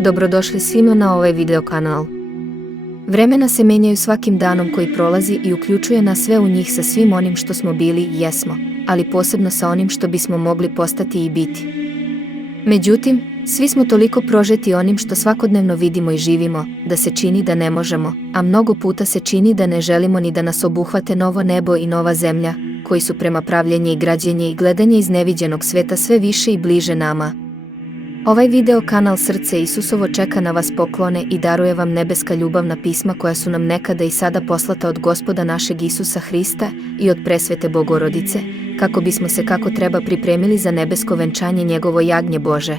Dobrodošli svima na ovaj video kanal. Vremena se menjaju svakim danom koji prolazi i uključuje nas sve u njih sa svim onim što smo bili i jesmo, ali posebno sa onim što bismo mogli postati i biti. Međutim, svi smo toliko prožeti onim što svakodnevno vidimo i živimo, da se čini da ne možemo, a mnogo puta se čini da ne želimo ni da nas obuhvate novo nebo i nova zemlja, koji su prema pravljenje i građenje i gledanje iz neviđenog sveta sve više i bliže nama. Ovaj video kanal Srce Isusovo čeka na vas poklone i daruje vam nebeska ljubavna pisma koja su nam nekada i sada poslata od Gospoda našeg Isusa Hrista i od presvete Bogorodice, kako bismo se kako treba pripremili za nebesko venčanje njegovo jagnje Bože.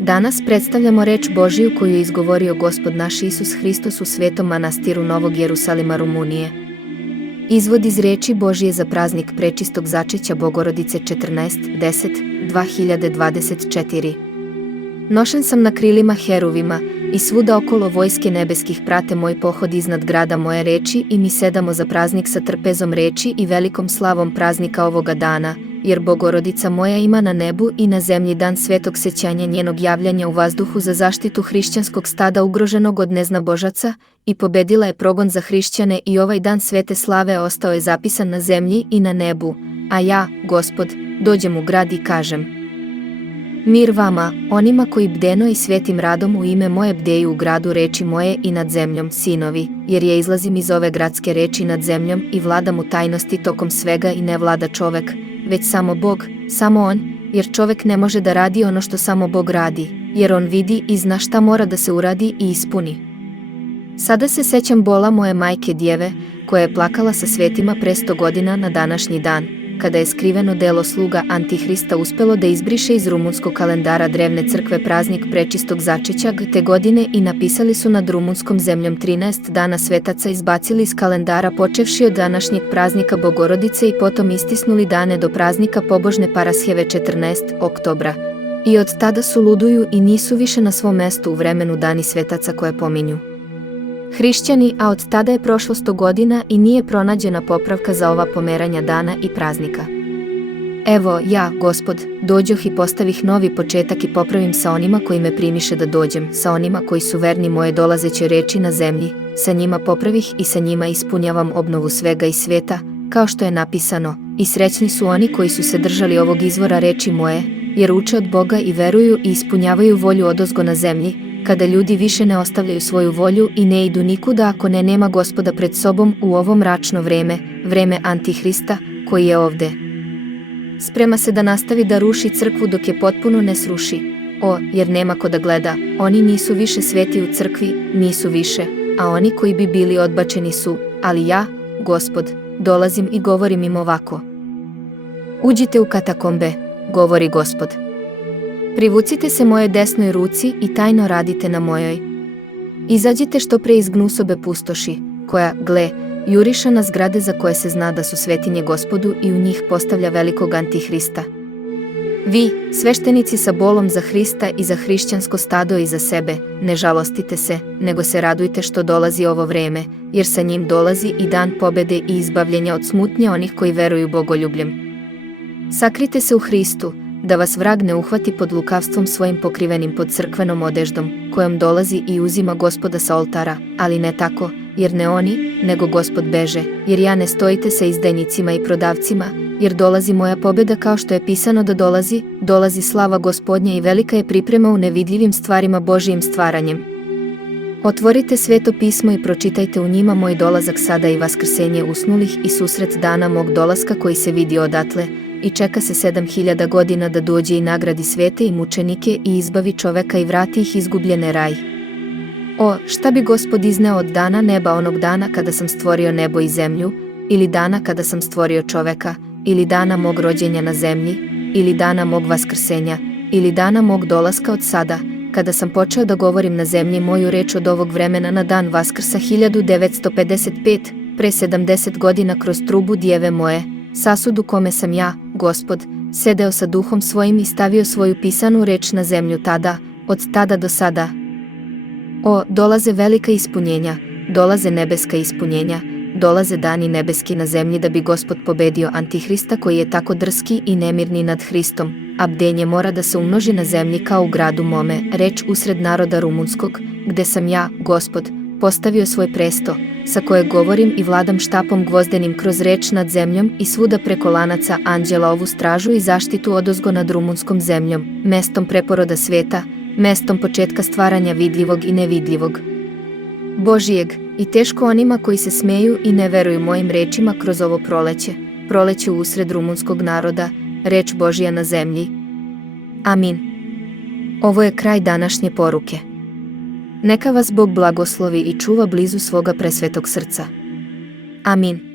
Danas predstavljamo reč Božiju koju je izgovorio Gospod naš Isus Hristos u Svetom manastiru Novog Jerusalima, Rumunije. Izvod iz reči Božije za praznik prečistog začeća Bogorodice 14.10.2024. Nošen sam na krilima heruvima, i svuda okolo vojske nebeskih prate moj pohod iznad grada moje reči i mi sedamo za praznik sa trpezom reči i velikom slavom praznika ovoga dana, jer Bogorodica moja ima na nebu i na zemlji dan svetog sećanja njenog javljanja u vazduhu za zaštitu hrišćanskog stada ugroženog od neznabožaca, i pobedila je progon za hrišćane i ovaj dan svete slave ostao je zapisan na zemlji i na nebu, a ja, Gospod, dođem u grad i kažem: mir vama, onima koji bdeno i svetim radom u ime moje bdeju u gradu reči moje i nad zemljom, sinovi, jer ja izlazim iz ove gradske reči nad zemljom i vladam u tajnosti tokom svega i ne vlada čovek, već samo Bog, samo On, jer čovek ne može da radi ono što samo Bog radi, jer On vidi i zna šta mora da se uradi i ispuni. Sada se sećam bola moje majke Djeve, koja je plakala sa svetima pre 100 godina na današnji dan, kada je skriveno delo sluga Antihrista uspelo da izbriše iz rumunskog kalendara drevne crkve praznik prečistog začeća te godine i napisali su nad rumunskom zemljom 13 dana svetaca izbacili iz kalendara počevši od današnjeg praznika Bogorodice i potom istisnuli dane do praznika pobožne Parasheve 14. oktobra. I od tada su luduju i nisu više na svom mestu u vremenu dani svetaca koje pominju hrišćani, a od tada je prošlo 100 godina i nije pronađena popravka za ova pomeranja dana i praznika. Evo, ja, Gospod, dođoh i postavih novi početak i popravim sa onima koji me primiše da dođem, sa onima koji su verni moje dolazeće reči na zemlji, sa njima popravih i sa njima ispunjavam obnovu svega i sveta, kao što je napisano, i srećni su oni koji su se držali ovog izvora reči moje, jer uče od Boga i veruju i ispunjavaju volju odozgo na zemlji, kada ljudi više ne ostavljaju svoju volju i ne idu nikuda ako ne nema Gospoda pred sobom u ovo mračno vreme, vreme Antihrista, koji je ovde. Sprema se da nastavi da ruši crkvu dok je potpuno ne sruši. Jer nema ko da gleda, oni nisu više sveti u crkvi, nisu više, a oni koji bi bili odbačeni su, ali ja, Gospod, dolazim i govorim im ovako. Uđite u katakombe, govori Gospod. Privucite se moje desnoj ruci i tajno radite na mojoj. Izađite što pre iz gnusobe pustoši, koja, gle, juriša na zgrade za koje se zna da su svetinje Gospodu i u njih postavlja velikog Antihrista. Vi, sveštenici sa bolom za Hrista i za hrišćansko stado i za sebe, ne žalostite se, nego se radujte što dolazi ovo vreme, jer sa njim dolazi i dan pobede i izbavljenja od smutnje onih koji veruju bogoljubljem. Sakrite se u Hristu, da vas vrag ne uhvati pod lukavstvom svojim pokrivenim pod crkvenom odeždom, kojom dolazi i uzima Gospoda sa oltara, ali ne tako, jer ne oni, nego Gospod beže, jer ja ne stojite sa izdajnicima i prodavcima, jer dolazi moja pobeda kao što je pisano da dolazi, dolazi slava Gospodnja i velika je priprema u nevidljivim stvarima Božijim stvaranjem. Otvorite sveto pismo i pročitajte u njima moj dolazak sada i vaskrsenje usnulih i susret dana mog dolaska koji se vidi odatle, i čeka se 7000 godina da dođe i nagradi svete i mučenike i izbavi čoveka i vrati ih izgubljene raj. Šta bi Gospod izneo od dana neba onog dana kada sam stvorio nebo i zemlju, ili dana kada sam stvorio čoveka, ili dana mog rođenja na zemlji, ili dana mog vaskrsenja, ili dana mog dolaska od sada, kada sam počeo da govorim na zemlji moju reč od ovog vremena na dan Vaskrsa 1955, pre 70 godina kroz trubu Djeve moje, sasud u kome sam ja, Gospod, sedeo sa duhom svojim i stavio svoju pisanu reč na zemlju tada, od tada do sada. Dolaze velika ispunjenja, dolaze nebeska ispunjenja, dolaze dani nebeski na zemlji da bi Gospod pobedio Antihrista koji je tako drski i nemirni nad Hristom, a bdenje mora da se umnoži na zemlji kao u gradu mome, reč usred naroda rumunskog, gde sam ja, Gospod, postavio svoj presto, sa kojeg govorim i vladam štapom gvozdenim kroz reč nad zemljom i svuda preko lanaca anđela ovu stražu i zaštitu odozgo nad rumunskom zemljom, mestom preporoda sveta, mestom početka stvaranja vidljivog i nevidljivog. Božijeg, i teško onima koji se smeju i ne veruju mojim rečima kroz ovo proleće usred rumunskog naroda, reč Božija na zemlji. Amin. Ovo je kraj današnje poruke. Neka vas Bog blagoslovi i čuva blizu svoga presvetog srca. Amin.